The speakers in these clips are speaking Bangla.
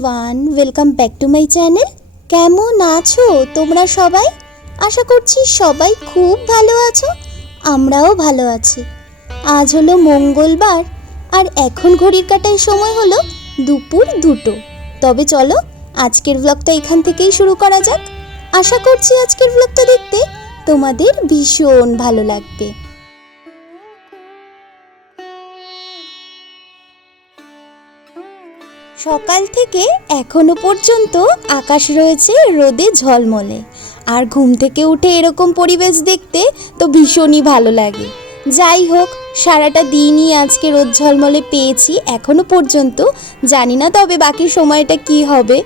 Everyone welcome back to my channel কেমন আছো তোমরা সবাই? আশা করছি সবাই খুব ভালো আছো, আমরাও ভালো আছি। আজ হলো মঙ্গলবার, আর এখন ঘড়ির কাটায় সময় হলো দুপুর দুটো। তবে চলো, আজকের ব্লগটা এখান থেকেই শুরু করা যাক। আশা করছি আজকের ব্লগটা দেখতে তোমাদের ভীষণ ভালো লাগবে। সকাল থেকে এখনও পর্যন্ত আকাশ রয়েছে রোদে ঝলমলে। আর ঘুম থেকে উঠে এরকম পরিবেশ দেখতে তো ভীষণই ভালো লাগে। যাই হোক, সারাটা দিনই আজকে রোদ ঝলমলে পেয়েছি এখনও পর্যন্ত। জানি না তবে বাকি সময়টা কি হবে।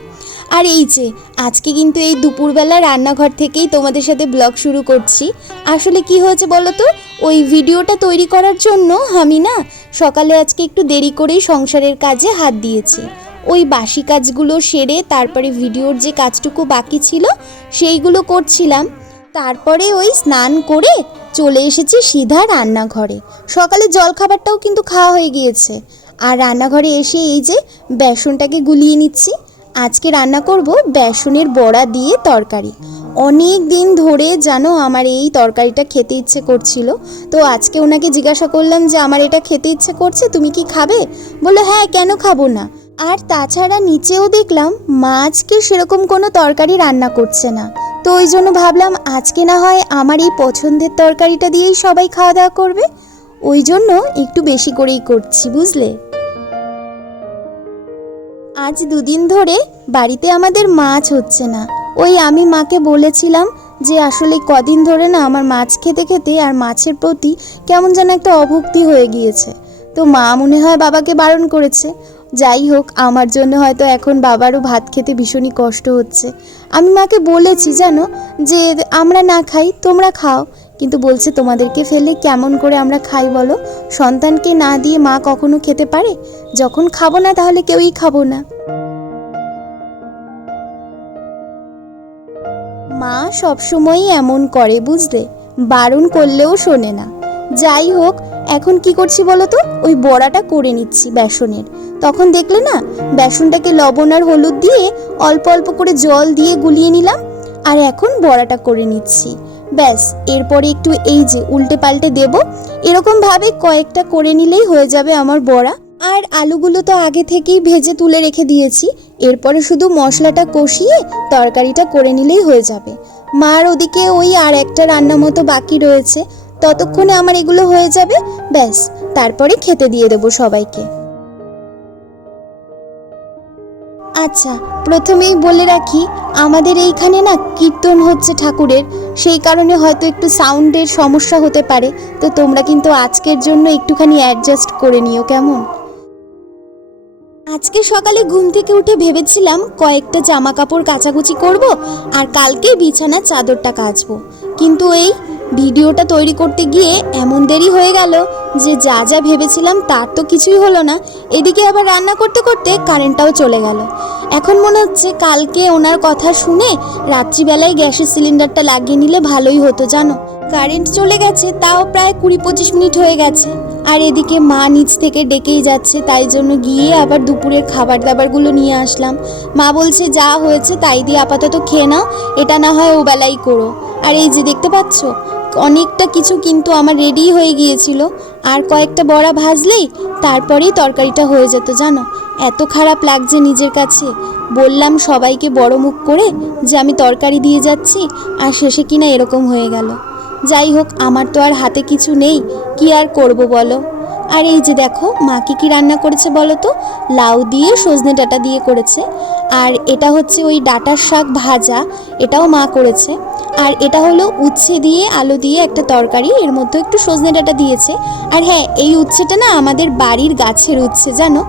আর এই যে, আজকে কিন্তু এই দুপুরবেলা রান্নাঘর থেকেই তোমাদের সাথে ব্লগ শুরু করছি। আসলে কি হয়েছে বলো তো? ওই ভিডিওটা তৈরি করার জন্য আমি না সকালে আজকে একটু দেরি করেই সংসারের কাজে হাত দিয়েছি। ওই বাসি কাজগুলো সেরে তারপরে ভিডিওর যে কাজটুকু বাকি ছিল সেইগুলো করছিলাম। তারপরে ওই স্নান করে চলে এসেছি সিধা রান্নাঘরে। সকালে জলখাবারটাও কিন্তু খাওয়া হয়ে গিয়েছে। আর রান্নাঘরে এসে এই যে বেসনটাকে গুলিয়ে নিচ্ছি। আজকে রান্না করব বেসনের বড়া দিয়ে তরকারি। অনেক দিন ধরে জানো আমার এই তরকারিটা খেতে ইচ্ছে করছিল। তো আজকে ওনাকে জিজ্ঞাসা করলাম যে, আমার এটা খেতে ইচ্ছে করছে, তুমি কি খাবে? বলল হ্যাঁ কেন খাব না? আর তাছাড়া নিচেও দেখলাম মা আজকে সেরকম কোনো তরকারি রান্না করছে না। তো ওই জন্য ভাবলাম আজকে না হয় আমার এই পছন্দের তরকারিটা দিয়েই সবাই খাওয়া দাওয়া করবে। ওই জন্য একটু বেশি করেই করছি, বুঝলে? আজ দুদিন ধরে বাড়িতে আমাদের মাছ হচ্ছে না। ওই আমি মাকে বলেছিলাম যে আসলে কদিন ধরে না আমার মাছ খেতে খেতে আর মাছের প্রতি কেমন যেন একটা অভক্তি হয়ে গিয়েছে। তো মা মনে হয় বাবাকে বারণ করেছে। যাই হোক, আমার জন্য হয়তো এখন বাবারও ভাত খেতে ভীষণই কষ্ট হচ্ছে। আমি মাকে বলেছি জানো যে, আমরা না খাই, তোমরা খাও। কিন্তু বলছে, তোমাদেরকে ফেলে কেমন করে আমরা খাই বলো? সন্তানকে না দিয়ে মা কখনো খেতে পারে? যখন খাব না, তাহলে কেউই খাব না। মা সবসময়ই এমন করে, বুঝলে? বারণ করলেও শোনে না। যাই হোক, এখন কি করছি বলো তো? ওই বড়াটা করে নিচ্ছি বেসনের। তখন দেখলে না, বেসনটাকে লবণ আর হলুদ দিয়ে অল্প অল্প করে জল দিয়ে গুলিয়ে নিলাম, আর এখন বড়াটা করে নিচ্ছি। ব্যাস, এরপরে একটু এই যে উল্টে পাল্টে দেব। এরকমভাবে কয়েকটা করে নিলেই হয়ে যাবে আমার বড়া। আর আলুগুলো তো আগে থেকেই ভেজে তুলে রেখে দিয়েছি। এরপরে শুধু মশলাটা কষিয়ে তরকারিটা করে নিলেই হয়ে যাবে। মার ওদিকে ওই আর একটা রান্না মতো বাকি রয়েছে। ততক্ষণে আমার এগুলো হয়ে যাবে, ব্যাস। তারপরে খেতে দিয়ে দেবো সবাইকে। আচ্ছা প্রথমেই বলে রাখি, আমাদের এইখানে না কীর্তন হচ্ছে ঠাকুরের, সেই কারণে হয়তো একটু সাউন্ডের সমস্যা হতে পারে। তো তোমরা কিন্তু আজকের জন্য একটুখানি অ্যাডজাস্ট করে নিও, কেমন? আজকে সকালে ঘুম থেকে উঠে ভেবেছিলাম কয়েকটা জামা কাপড় কাচাকুচি করব আর কালকে বিছানার চাদরটা কাচবো। কিন্তু এই ভিডিওটা তৈরি করতে গিয়ে এমন দেরি হয়ে গেল যে যা যা ভেবেছিলাম তার তো কিছুই হলো না। এদিকে আবার রান্না করতে করতে কারেন্টটাও চলে গেল। এখন মনে হচ্ছে কালকে ওনার কথা শুনে রাত্রিবেলায় গ্যাসের সিলিন্ডারটা লাগিয়ে নিলে ভালোই হতো, জানো? কারেন্ট চলে গেছে, তাও প্রায় কুড়ি পঁচিশ মিনিট হয়ে গেছে। আর এদিকে মা নিচ থেকে ডেকেই যাচ্ছে, তাই জন্য গিয়ে আবার দুপুরের খাবার দাবারগুলো নিয়ে আসলাম। মা বলছে, যা হয়েছে তাই দিয়ে আপাতত খেয়ে নাও, এটা না হয় ও বেলাই করো। আর এই যে দেখতে পাচ্ছ অনেকটা কিছু কিন্তু আমার রেডি হয়ে গিয়েছিল। আর কয়েকটা বড়া ভাজলেই তারপরেই তরকারিটা হয়ে যেত, জানো? এত খারাপ লাগছে নিজের কাছে। বললাম সবাইকে বড় মুখ করে যে আমি তরকারি দিয়ে যাচ্ছি আর শেষে কিনা এরকম হয়ে গেল। যাই হোক, আমার তো আর হাতে কিছু নেই। কি আর করব বলো? আর এই যে দেখো, মা কি কি রান্না করেছে বলো তো? লাউ দিয়ে সজনে ডাঁটা দিয়ে করেছে। আর এটা হচ্ছে ওই ডাঁটার শাক ভাজা, এটাও মা করেছে। আর এটা হলো উচ্ছে দিয়ে আলু দিয়ে একটা তরকারি, এর মধ্যে একটু সজনে ডাঁটা দিয়েছে। আর হ্যাঁ এই উচ্ছেটা না আমাদের বাড়ির গাছের উচ্ছে, জানো?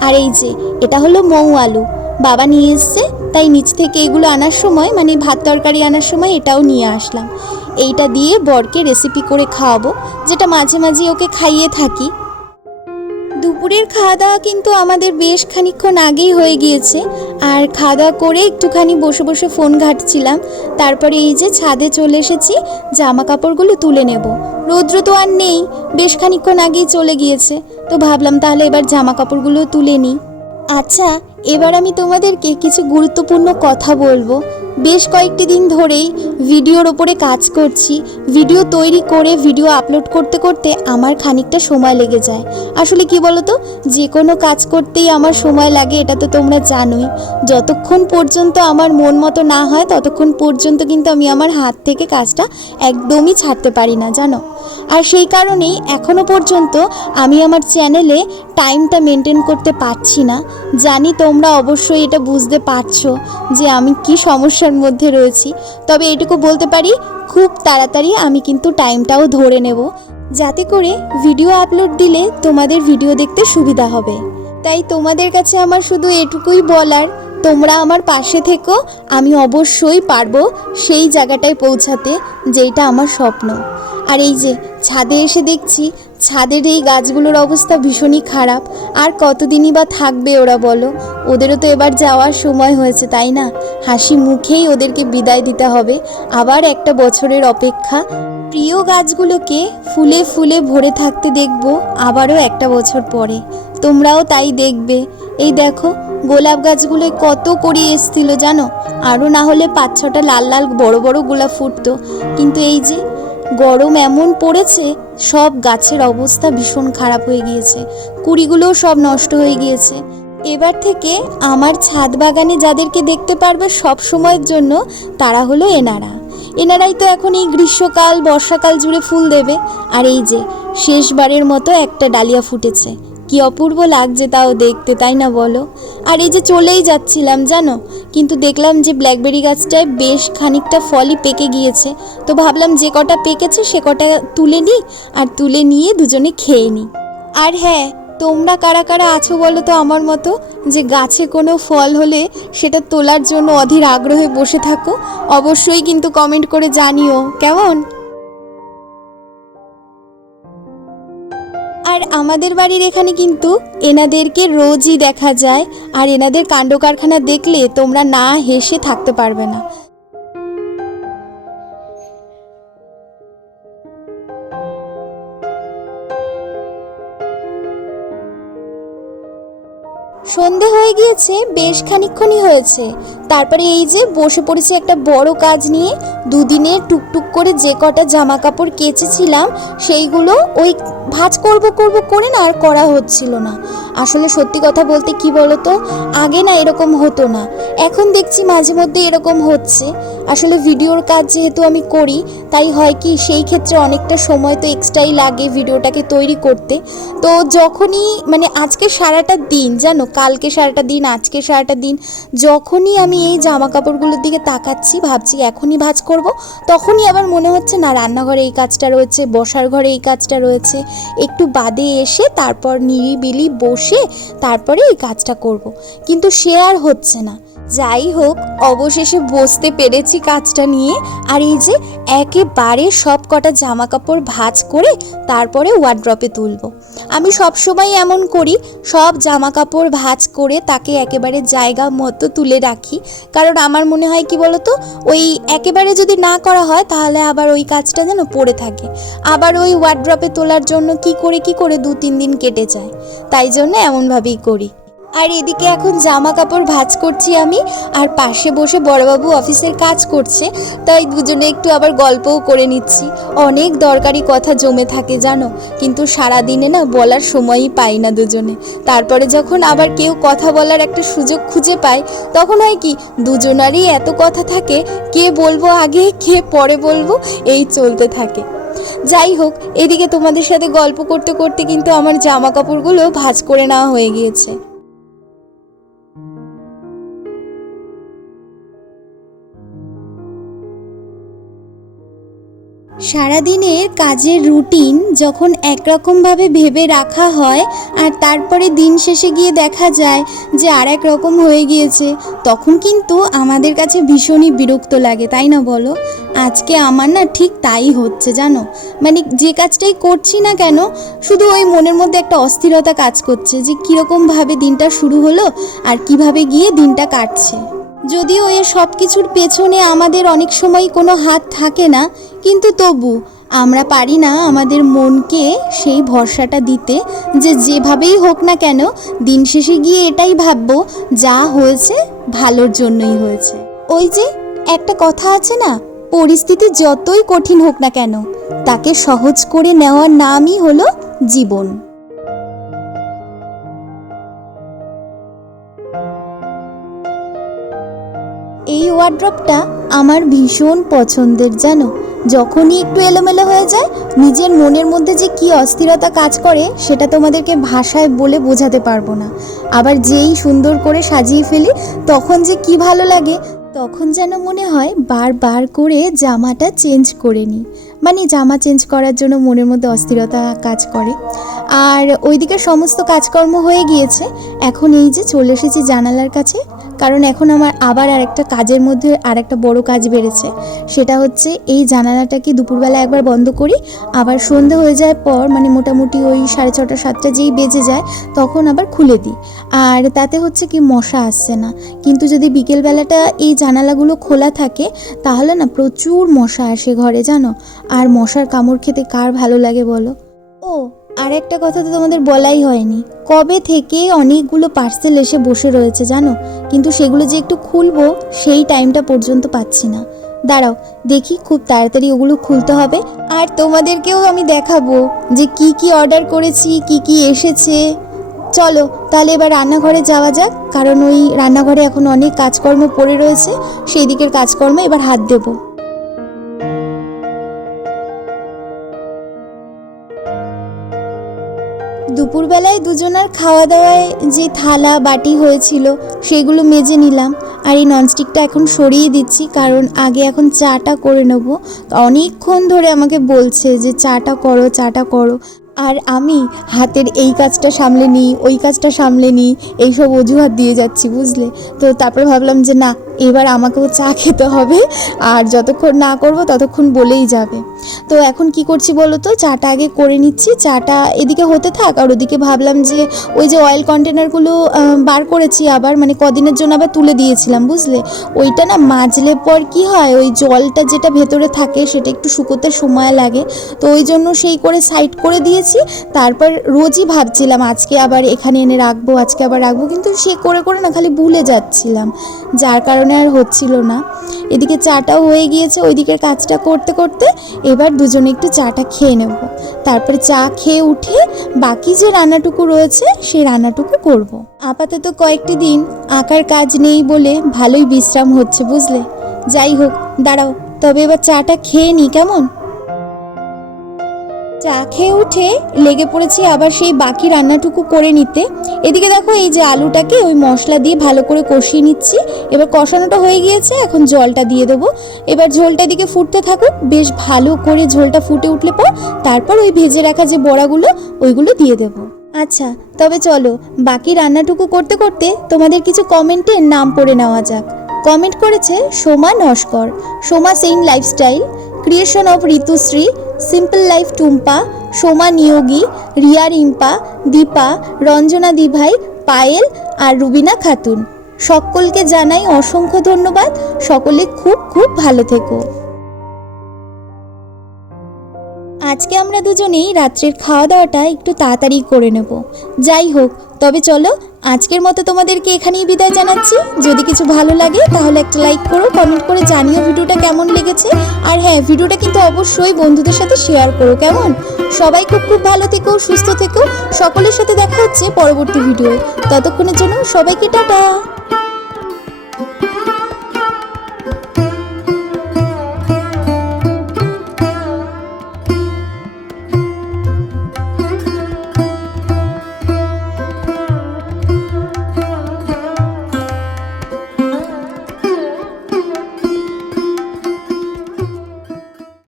আর এই যে, এটা হলো মৌ আলু। বাবা নিয়ে এসছে, তাই নিচ থেকে এগুলো আনার সময় মানে ভাত তরকারি আনার সময় এটাও নিয়ে আসলাম। এইটা দিয়ে বরকে রেসিপি করে খাওয়াবো, যেটা মাঝে মাঝে ওকে খাইয়ে থাকি। দুপুরের খাওয়া দাওয়া কিন্তু আমাদের বেশ খানিকক্ষণ আগেই হয়ে গিয়েছে। আর খাওয়া দাওয়া করে একটুখানি বসে বসে ফোন ঘাঁটছিলাম। তারপরে এই যে ছাদে চলে এসেছি জামা কাপড়গুলো তুলে নেব। রৌদ্র তো আর নেই, বেশ খানিকক্ষণ আগেই চলে গিয়েছে। তো ভাবলাম তাহলে এবার জামা কাপড়গুলো তুলে নিই। আচ্ছা এবার আমি তোমাদেরকে কিছু গুরুত্বপূর্ণ কথা বলব। বেশ কয়েকটি দিন ধরেই ভিডিওর ওপরে কাজ করছি। ভিডিও তৈরি করে ভিডিও আপলোড করতে করতে আমার খানিকটা সময় লেগে যায়। আসলে কি বলতো? যে কোনো কাজ করতেই আমার সময় লাগে, এটা তো তোমরা জানোই। যতক্ষণ পর্যন্ত আমার মন মতো না হয়, ততক্ষণ পর্যন্ত কিন্তু আমি আমার হাত থেকে কাজটা একদমই ছাড়তে পারি না, জানো? আর সেই কারণেই এখনও পর্যন্ত আমি আমার চ্যানেলে টাইমটা মেনটেন করতে পারছি না। জানি তোমরা অবশ্যই এটা বুঝতে পারছ যে আমি কি সমস্যার মধ্যে রয়েছি। তবে এটুকু বলতে পারি, খুব তাড়াতাড়ি আমি কিন্তু টাইমটাও ধরে নেব। যাতে করে ভিডিও আপলোড দিলে তোমাদের ভিডিও দেখতে সুবিধা হবে। তাই তোমাদের কাছে আমার শুধু এটুকুই বলার তোমরা আমার পাশে থেকো, আমি অবশ্যই পারব সেই জায়গাটায় পৌঁছাতে, যেটা আমার স্বপ্ন। আর এই যে ছাদে এসে দেখছি ছাদের এই গাছগুলোর অবস্থা ভীষণই খারাপ। আর কতদিনই বা থাকবে ওরা বলো? ওদেরও তো এবার যাওয়ার সময় হয়েছে, তাই না? হাসি মুখেই ওদেরকে বিদায় দিতে হবে। আবার একটা বছরের অপেক্ষা। প্রিয় গাছগুলোকে ফুলে ফুলে ভরে থাকতে দেখব আবারও একটা বছর পরে। তোমরাও তাই দেখবে। এই দেখো, গোলাপ গাছগুলোয় কত করে এসছিল জানো? আরও না হলে পাঁচ ছটা লাল লাল বড় বড় গোলাপ ফুটতো। কিন্তু এই যে গরম এমন পড়েছে, সব গাছের অবস্থা ভীষণ খারাপ হয়ে গিয়েছে, কুড়িগুলোও সব নষ্ট হয়ে গিয়েছে। এবার থেকে আমার ছাদ বাগানে যাদেরকে দেখতে পারবে সব সময়ের জন্য তারা হলো এনারা। এনারাই তো এখন এই গ্রীষ্মকাল, বর্ষাকাল জুড়ে ফুল দেবে। আর এই যে, শেষবারের মতো একটা ডালিয়া ফুটেছে। কি অপূর্ব লাগছে তাও দেখতে, তাই না বলো? আর এই যে চলেই যাচ্ছিলাম, জানো? কিন্তু দেখলাম যে ব্ল্যাকবেরি গাছটায় বেশ খানিকটা ফলই পেকে গিয়েছে। তো ভাবলাম যে কটা পেকেছে সে কটা তুলে নিই আর তুলে নিয়ে দুজনে খেয়ে নিই। আর হ্যাঁ তোমরা কারা কারা আছো বলো তো আমার মতো? যে গাছে কোনো ফল হলে সেটা তোলার জন্য অধীর আগ্রহে বসে থাকো। অবশ্যই কিন্তু কমেন্ট করে জানিও, কেমন? আর আমাদের বাড়ির এখানে কিন্তু এনাদেরকে রোজই দেখা যায়, আর এনাদের কাণ্ড কারখানা দেখলে তোমরা না হেসে থাকতে পারবে না। সন্ধে হয়ে গিয়েছে, বেশ খানিক্ষণই হয়েছে। তারপরে এই যে বসে পড়েছি একটা বড় কাজ নিয়ে দুদিনে টুকটুক করে যে কটা জামা কাপড় কেচেছিলাম, সেইগুলো ওই ভাঁজ করব করব করে না আর করা হচ্ছিল না। আসলে সত্যি কথা বলতে কি বলতো? আগে না এরকম হতো না। এখন দেখছি মাঝে মধ্যে এরকম হচ্ছে। আসলে ভিডিওর কাজ যেহেতু আমি করি, তাই হয় কি সেই ক্ষেত্রে অনেকটা সময় তো এক্সট্রাই লাগে ভিডিওটাকে তৈরি করতে। তো যখনই মানে আজকে সারাটা দিন, জানো, কালকে সারাটা দিন, আজকে সারাটা দিন, যখনই আমি এই জামা কাপড়গুলোর দিকে তাকাচ্ছি, ভাবছি এখনই ভাঁজ করব, তখনই আবার মনে হচ্ছে, না, রান্নাঘরে এই কাজটা রয়েছে, বসার ঘরে এই কাজটা রয়েছে একটু বাদে এসে তারপর নিরিবিলি বসে তারপরে এই কাজটা করব। কিন্তু সে আর হচ্ছে না যাই হোক, অবশেষে বসতে পেরেছি কাজটা নিয়ে। আর এই যে, একেবারে সব কটা জামা কাপড় ভাঁজ করে তারপরে ওয়ার্ড্রপে তুলবো। আমি সবসময় এমন করি, সব জামা কাপড় ভাঁজ করে তাকে একেবারে জায়গা মতো তুলে রাখি। কারণ আমার মনে হয় কি বলতো, ওই একেবারে যদি না করা হয়, তাহলে আবার ওই কাজটা যেন পড়ে থাকে। আবার ওই ওয়ার্ড্রপে তোলার জন্য কি করে কি করে দু তিন দিন কেটে যায়। তাই জন্য এমনভাবেই করি। আর এদিকে এখন জামা কাপড় ভাঁজ করছি আমি, আর পাশে বসে বড়বাবু অফিসের কাজ করছে, তাই দুজনে একটু আবার গল্পও করে নিচ্ছি। অনেক দরকারি কথা জমে থাকে, জানো? কিন্তু সারা দিনে না বলার সময়ই পাই না দুজনে। তারপরে যখন আবার কেউ কথা বলার একটা সুযোগ খুঁজে পায়, তখন হয় কি, দুজনারই এত কথা থাকে, কে বলব আগে, কে পরে বলব, এই চলতে থাকে। যাই হোক, এদিকে তোমাদের সাথে গল্প করতে করতে কিন্তু আমার জামা কাপড়গুলো ভাঁজ করে নেওয়া হয়ে গিয়েছে। সারাদিনের কাজের রুটিন যখন একরকমভাবে ভেবে রাখা হয় আর তারপরে দিন শেষে গিয়ে দেখা যায় যে আর এক রকম হয়ে গিয়েছে, তখন কিন্তু আমাদের কাছে ভীষণই বিরক্ত লাগে, তাই না বলো? আজকে আমার না ঠিক তাই হচ্ছে, জানো? মানে যে কাজটাই করছি না কেন, শুধু ওই মনের মধ্যে একটা অস্থিরতা কাজ করছে যে কীরকমভাবে দিনটা শুরু হলো আর কীভাবে গিয়ে দিনটা কাটছে। যদিও এ সব কিছুর পেছনে আমাদের অনেক সময় কোনো হাত থাকে না, কিন্তু তবু আমরা পারি না আমাদের মনকে সেই ভরসাটা দিতে যে যেভাবেই হোক না কেন, দিন শেষে গিয়ে এটাই ভাববো, যা হয়েছে ভালোর জন্যই হয়েছে। ওই যে একটা কথা আছে না, পরিস্থিতি যতই কঠিন হোক না কেন, তাকে সহজ করে নেওয়ার নামই হলো জীবন। ওয়ার্ড্রপটা আমার ভীষণ পছন্দের, জানো? যখনই একটু এলোমেলো হয়ে যায়, নিজের মনের মধ্যে যে কি অস্থিরতা কাজ করে, সেটা তোমাদেরকে ভাষায় বলে বোঝাতে পারব না। আবার যেই সুন্দর করে সাজিয়ে ফেলি, তখন যে কি ভালো লাগে, তখন যেন মনে হয় বারবার করে জামাটা চেঞ্জ করে নিই। মানে জামা চেঞ্জ করার জন্য মনের মধ্যে অস্থিরতা কাজ করে। আর ওইদিকে সমস্ত কাজকর্ম হয়ে গিয়েছে, এখন এই যে চলে এসেছি জানালার কাছে। কারণ এখন আমার আবার আরেকটা কাজের মধ্যে আরেকটা বড় কাজ বেড়েছে। সেটা হচ্ছে এই জানালাটাকে দুপুরবেলা একবার বন্ধ করি, আবার সন্ধে হয়ে যায় পর মানে মোটামুটি ওই সাড়ে ছটা, সাতটা যেই বেজে যায়, তখন আবার খুলে দিই। আর তাতে হচ্ছে কি মশা আসছে না। কিন্তু যদি বিকেলবেলাটা এই জানালাগুলো খোলা থাকে, তাহলে না প্রচুর মশা আসে ঘরে, জানো? আর মশার কামড় খেতে কার ভালো লাগে বলো? আর একটা কথা তো তোমাদের বলাই হয়নি। কবে থেকে অনেকগুলো পার্সেল এসে বসে রয়েছে জানো? কিন্তু সেগুলো যে একটু খুলবো, সেই টাইমটা পর্যন্ত পাচ্ছি না। দাঁড়াও, দেখি খুব তাড়াতাড়ি ওগুলো খুলতে হবে। আর তোমাদেরকেও আমি দেখাবো যে কি কি অর্ডার করেছি, কি কি এসেছে। চলো, তাহলে এবার রান্নাঘরে যাওয়া যাক, কারণ ওই রান্নাঘরে এখন অনেক কাজকর্ম পড়ে রয়েছে। সেই দিকের কাজকর্মে এবার হাত দেবো। দুপুরবেলায় দুজনার খাওয়া দাওয়ায় যে থালা, বাটি হয়েছিল, সেগুলো মেজে নিলাম। আর এই ননস্টিকটা এখন সরিয়ে দিচ্ছি, কারণ আগে এখন চাটা করে নেব। অনেকক্ষণ ধরে আমাকে বলছে যে, চাটা করো চাটা করো। আর আমি হাতের এই কাজটা সামলে নিই, ওই কাজটা সামলে নিই, এইসব অজুহাত দিয়ে যাচ্ছি, বুঝলে? তো তারপরে ভাবলাম যে, না এবার আমাকেও চা খেতে হবে। আর যতক্ষণ না করব, ততক্ষণ বলেই যাবে। তো এখন কি করছি বলো তো? চাটা আগে করে নিচ্ছি। চাটা এদিকে হতে থাক, আর ওদিকে ভাবলাম যে ওই যে অয়েল কন্টেনারগুলো বার করেছি আবার মানে কদিনের জন্য আবার তুলে দিয়েছিলাম, বুঝলে? ওইটা না মাজলে পর কি হয়, ওই জলটা যেটা ভেতরে থাকে, সেটা একটু শুকোতে সময় লাগে। তো ওই জন্য সেই করে সাইড করে দিয়েছি। তারপর রোজই ভাবছিলাম, আজকে আবার এখানে এনে রাখব, আজকে আবার রাখব। কিন্তু সে করে করে না খালি ভুলে যাচ্ছিলাম। যার কারণে আর হচ্ছিল না। এদিকে চাটাও হয়ে গিয়েছে, ওইদিকের কাজটা করতে করতে এবার দুজনে একটু চাটা খেয়ে নেব। তারপরে চা খেয়ে উঠে বাকি যে রান্নাটুকু রয়েছে, সেই রান্নাটুকু করব। আপাতত কয়েকটি দিন আঁকার কাজ নেই বলে ভালোই বিশ্রাম হচ্ছে, বুঝলে? যাই হোক, দাঁড়াও, তবে এবার চাটা খেয়ে নি, কেমন? চা খেয়ে উঠে লেগে পড়েছি আবার সেই বাকি রান্নাটুকু করে নিতে। এদিকে দেখো এই যে আলুটাকে ওই মশলা দিয়ে ভালো করে কষিয়ে নিচ্ছি। এবার কষানোটা হয়ে গিয়েছে, এখন জলটা দিয়ে দেবো। এবার ঝোলটা দিকে ফুটতে থাকুক, বেশ ভালো করে ঝোলটা ফুটে উঠলে পর তারপর ওই ভেজে রাখা যে বড়াগুলো, ওইগুলো দিয়ে দেবো। আচ্ছা তবে চলো, বাকি রান্নাটুকু করতে করতে তোমাদের কিছু কমেন্টে নাম পড়ে নেওয়া যাক। কমেন্ট করেছে Soma Naskar. Soma chain lifestyle. Creation of Ritushree. Simple life Tumpa Soma Niyogi Riya Rimpa Dipa Ranjana দিভাই Payel আর রুবিনা খাতুন সকলকে জানাই অসংখ্য ধন্যবাদ। সকলে খুব খুব ভালো থেকো। আজকে আমরা দুজনেই রাত্রের খাওয়া দাওয়াটা একটু তাড়াতাড়ি করে নেব। যাই হোক, তবে চলো আজকের মতো তোমাদেরকে এখানেই বিদায় জানাচ্ছি। যদি কিছু ভালো লাগে, তাহলে একটা লাইক করো কমেন্ট করে জানিও ভিডিওটা কেমন লেগেছে। আর হ্যাঁ ভিডিওটা কিন্তু অবশ্যই বন্ধুদের সাথে শেয়ার করো, কেমন? সবাই খুব খুব ভালো থেকো, সুস্থ থেকো। সকলের সাথে দেখা হচ্ছে পরবর্তী ভিডিও ততক্ষণের জন্য সবাইকে টাটা।